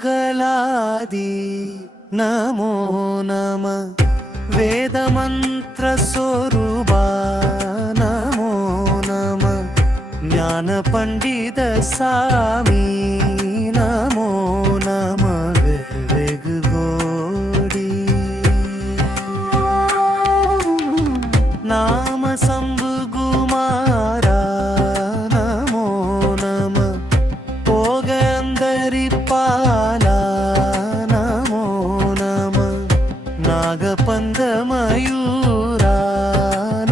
नादविन्दुगलादि नमो नमः वेदमन्त्रस्वरूपा नमो नमः ज्ञानपण्डित स्वामी नमो नमः वेगुगोडी नाम शम्भुकुमारा नमो नमः पोगन्दरिपाला नमो नमः नागपन्दमयूरा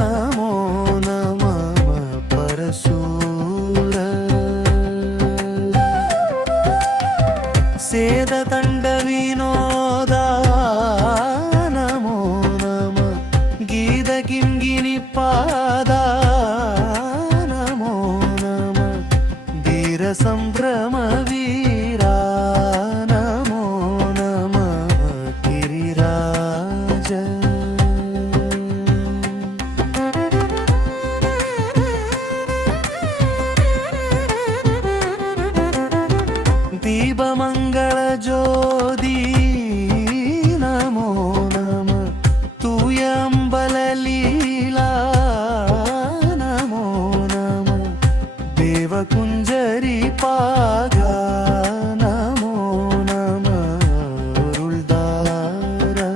नमो नमः परशूर सेदतण्डविनोदा नमो नमः गीतकिङ्गिनिपादा नमो नमः धीरसम्भ्रमवीरा नमो नमः गिरिराज दीपमङ्गलज्योति नमो नमः तूयम्बललीला नमो नमः देवकुञ्जरी पागा नमो नमः अरुळ्दारा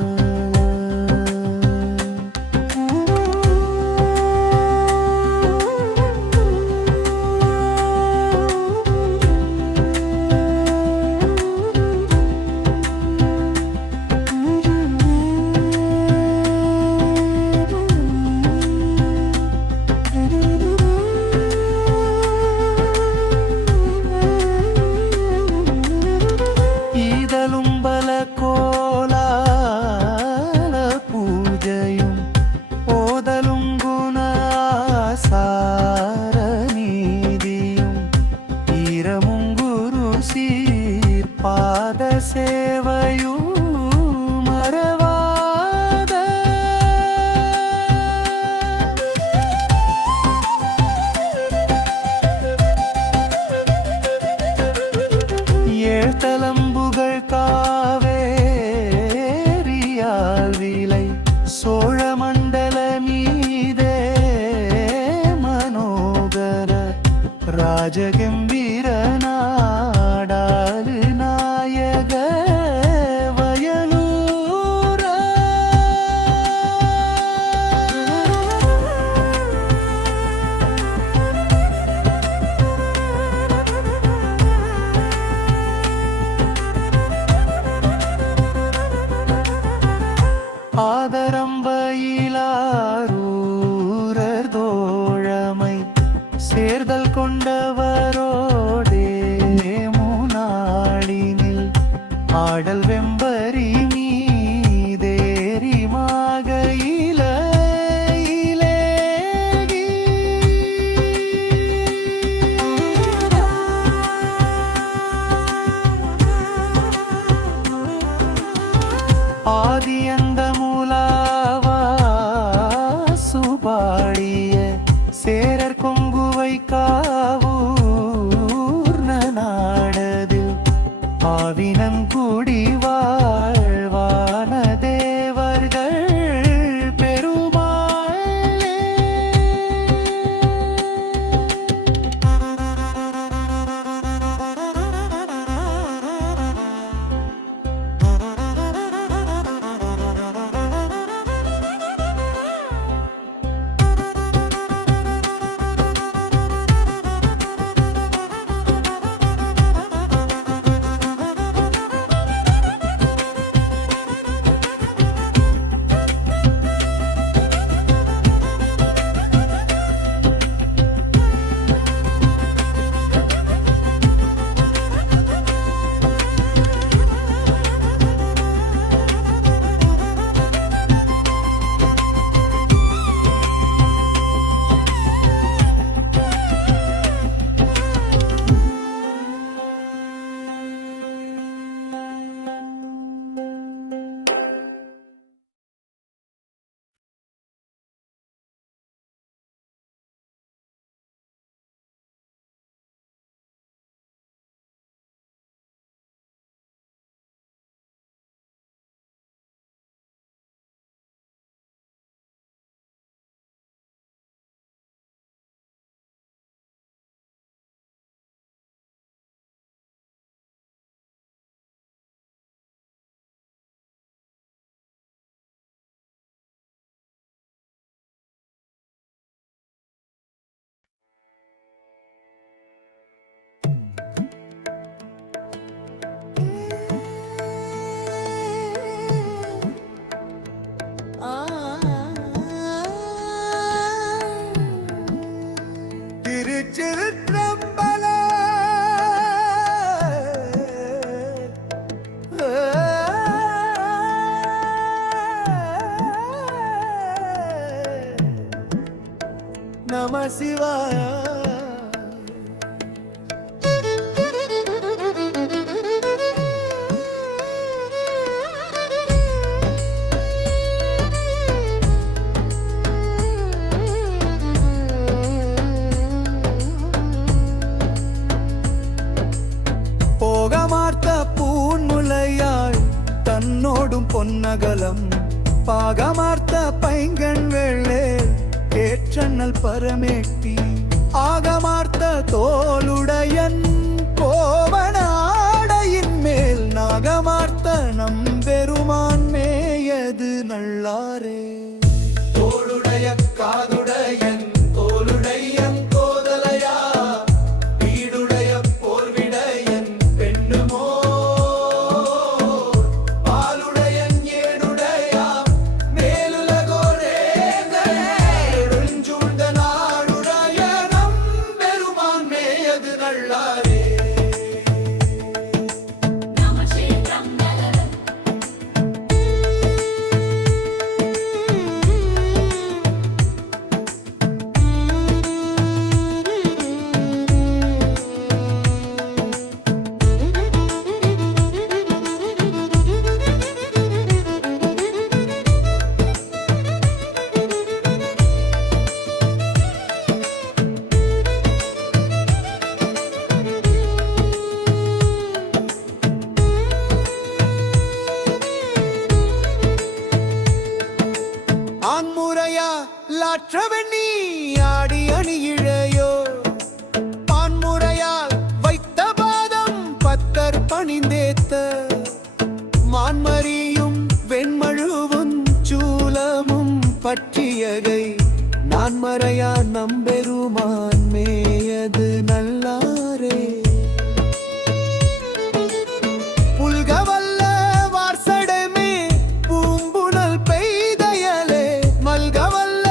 കോലാല പൂജയും ഓതലും ഗുണസാരനീതിയും ഈരമുങ്കുരു സീർപാദ സേവയും മറവാത ஏழ்தலம்புகள் காவேரியால் விலை சோழமண்டல மீதே மனோகர ராஜகம்பீர நாடாளு நாயக வயலூர ஆதரம்பயிலாரூரர் தோழமை சேர்தல் கொண்டவரோ திருச்சிற்றம்பலம். நம சிவாய. போகமார்த்த பூன்முலையாள் தன்னோடும் பொன்னகலம் பாகமார்த்த பைங்கண் வெள்ளே ஏற்றண்ணல் பரமேட்டி ஆகமார்த்த தோளுடையன் கோவனாடையின் மேல் நாகமார்த்த நம்பெருமான் மேயது நல்லாரே. தோளுடைய காதுடையன் தோளுடையன் கோதலையா வீடுடைய போர்விடையன் பெண்ணுமோ பாலுடையன் ஏடுடையா மேலுலகோரே சூழ்ந்த நாடுடைய நம்பெருமான் மேயது நல்லாரே. ஆண்முறையா லாற்றவெண்ணி ஆடி அணி இழையோ பான்முறையால் வைத்த பாதம் பத்தர் பணிந்தேத்த மான்மரியும் வெண்மழுவும் சூலமும் பற்றியகை நான்மறையா நம்பெருமான் மேயது நல்லாரே. புல்கவல்ல வார்சடமே பூம்புணல் பெய்தயலே மல்கவல்ல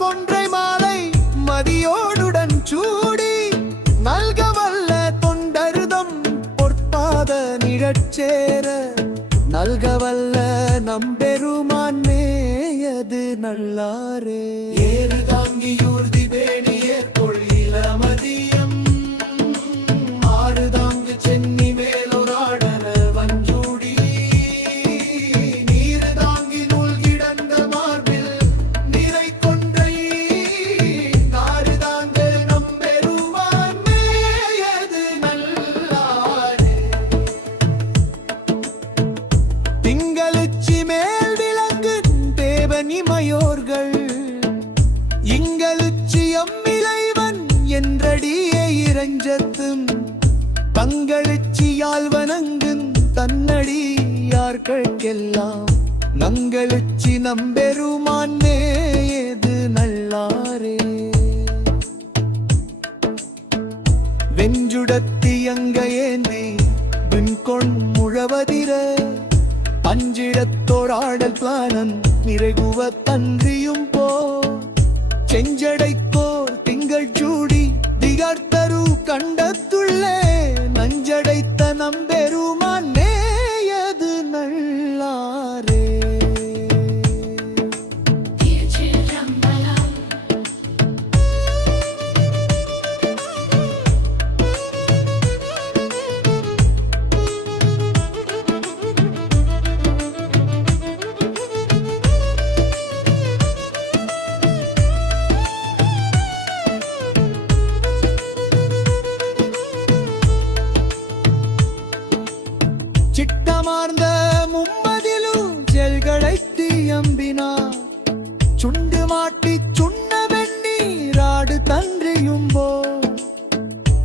கொன்றை மாலை மதியோடுடன் சூடி நல்கவல்ல தொண்டருதம் பொற்பாத நிழச்சேர நல்கவல்ல நம்பெருமான் மேயது நல்லாரே. ஏறு தாங்கியூர்தி பேணியேற் கொள்ளில மதியம் ஆறு தாங்கு சென்னி மேலொராடன வஞ்சூடி நீரு தாங்கி நூல் கிடந்த மார்பில் நிறை கொன்றை நாறு தாங்க நம்பெருமான் மேயது நல்லாரே. திங்களுச்சி மேல் விளங்கு தேவனிமையோர்கள் இங்களுச்சி அம்மிளைவன் என்றடியே இறைஞ்சத்தும் தங்களுச்சியால் வணங்குன் தன்னடியார்கெல்லாம் நங்களுச்சி நம்பெருமான் மேயது நல்லாரே. வெஞ்சுடத்தி அங்கையேந்தி விண்கொண் முழவதிர அஞ்சிடத்தோராடல் பிளானன் நிறைகுவ தன்றியும் போ செஞ்சடைக்கோர் திங்கள் சூடி திகர்த்தரு கண்டத்துள்ளே நஞ்சடைத்த நம்பெருமான் மேயது நல்லாரே. சிட்டமார்ந்த மும்மதிலும் செல்களை தீயம்பினா சுண்டு மாட்டி சுண்ண வெண்ணீராடு தன்றியும்போ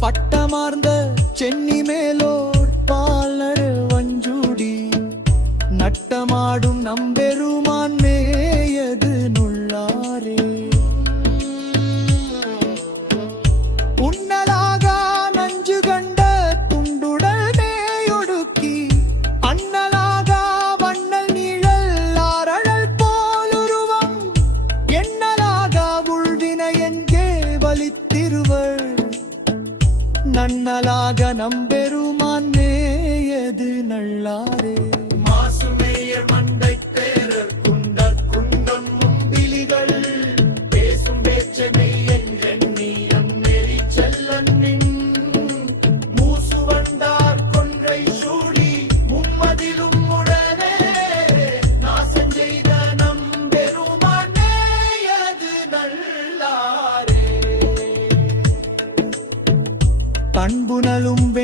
பட்டமார்ந்த சென்னி மேலோர் பாலர் வஞ்சூடி நட்டமாடும் நம்பெருமான் மேயது நுள்ளாரே. உன்னலாக நஞ்சு கண்ட துண்டுடல் மேயொடுக்கி அண்ணலாக வண்ணல் நிழல் ஆரழல் போலுரு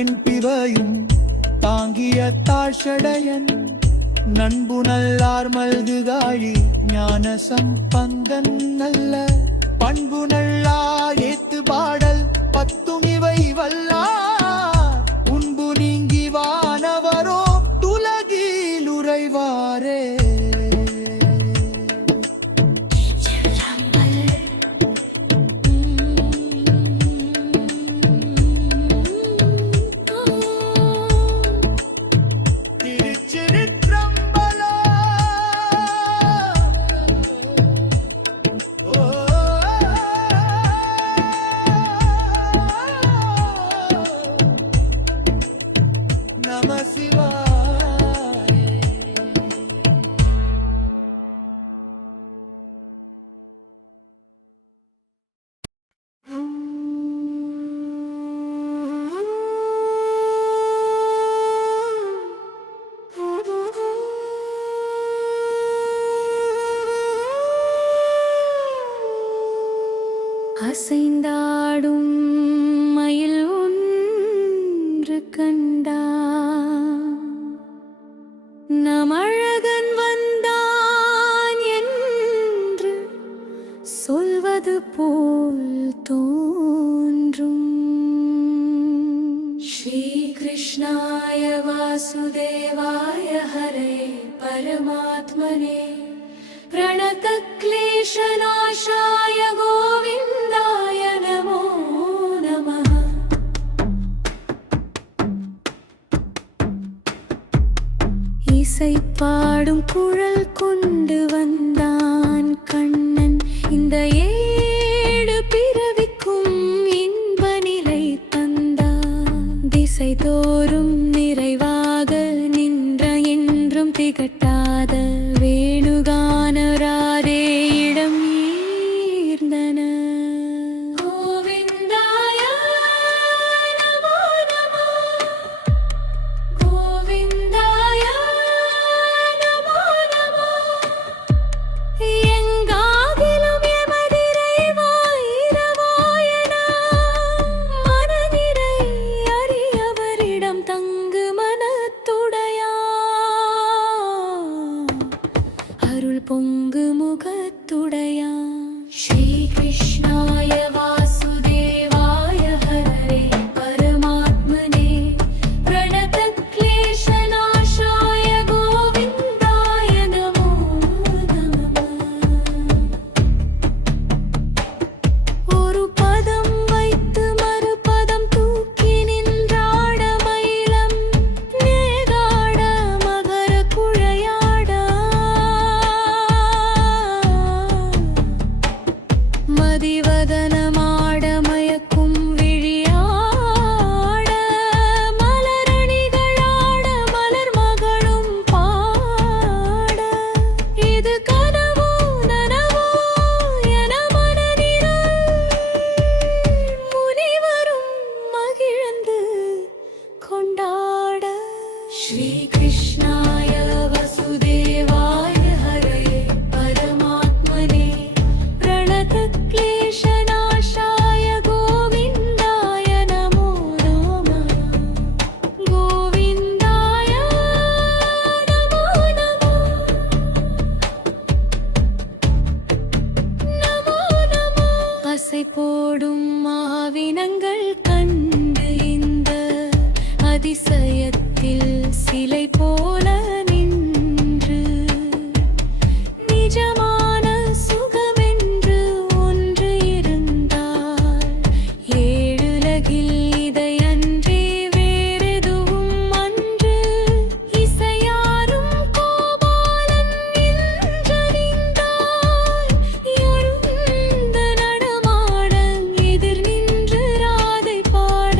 வெண்பிவையும் தாங்கிய தாழ்சடையன் நண்பு நல்லார் மல்குகாழி ஞான சம்பந்தன் நல்ல பண்பு நல்லா ஏத்து பாடல் பத்தும் இவை வல்லார் உன்பு நீங்கி வானவரோ துலகில் உறைவாரே. அசைந்தாடும் மயில் ஒன்று கண்டா நமழகன் வந்தான் என்று சொல்வது போல் தோன்றும். ஸ்ரீ கிருஷ்ணாய வாசுதேவாய ஹரே பரமாத்மனே प्रणतक्लेशनाशाय गोविन्दाय नमो नमः. இசை பாடும் குழல் கொண்டு வந்தான் கண்ணன் இந்த ஏழு பிறவிக்கும் இன்ப நிலை தந்தான். திசை தோறும் நிறைவாக நின்ற என்றும் திகட்டாத வேணுகானராரே இடம் ஈர்ந்தன. கோவிந்தாய நமோ நமோ கோவிந்தாய நமோ நமோ. எங்காகிலும் எமதிரைவாயிரவாயன மனநிறை அறியவரிடம் தங்கு மனத்துடையா அருள் பொங்கு முகத்துடையா. ஸ்ரீ கிருஷ்ணாய வாசுதேவாய ஹரே பரமாத்மனே பிரணத க்லேஷநாசாய கோவிந்தாய நமோ நமः. ஒரு பதம் வைத்து மறுபதம் தூக்கி நின்றாட மயிலம் நேகாட மகர குழையாட மதிவதனமாட மயக்கும் விழியாட மலரணிகளாட மலர் மகளும் பாட. இது கனவோ நனவோ என மனதினால் முனிவரும் மகிழ்ந்து கொண்டாட. ஸ்ரீ கிருஷ்ணாய வசுதேவாய ஹரே பரமாத்மனே பிரணத க்லேஷநாசாய கோவிந்தாய நமோ நமः. கோவிந்தாய நமோ நமோ நமோ நமோ. அசை போடும் மாவினங்கள் கண்டு இந்த அதிசயத்தில் சிலை போல நின்று நிஜமான சுகமென்று ஒன்று இருந்தால் ஏழுலகில் இதை அன்றி வேறெதுவும் அன்று. இசையாரும் கோபாலன் என்றறிந்தால் எழுந்த நடமாட எதிர் நின்று ராதை பாட.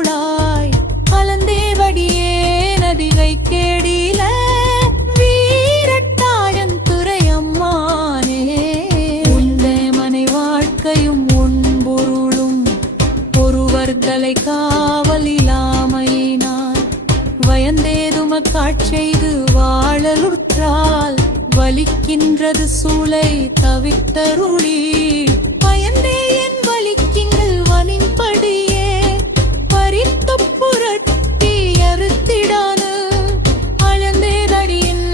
தருளாய் கலந்தே வடியே நதிகை கேடில வீரட்டாயன் துறையம்மானே உந்தே மனை வாழ்க்கையும் உன்பொருளும் ஒருவர்களை காவலிலாமையினால் வயந்தேதும காட்செய்து வாழலுற்றால் வலிக்கின்றது சூளை தவித்தருளி பயந்தே என் வலிக்கிங்கள் வனின்படியே பறித்து புரட்டி அறுத்திடானு அளந்தேதடியின்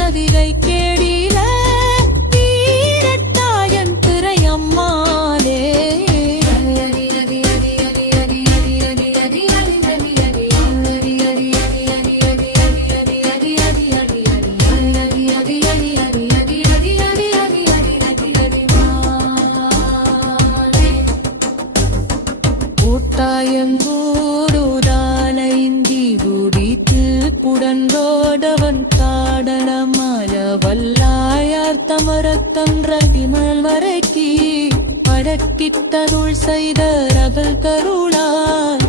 நதிகை கேடில வீரட்டாயன் திரையம்மாளே கூட்டாயங்கூடுதானைந்தி குடித்தில் புடன்றோடவன் காடலமல வல்லாயார் தமரத்தன்றகிமல் வரைக்கி அடக்கித்தருள் செய்த ரகல் கருளாய்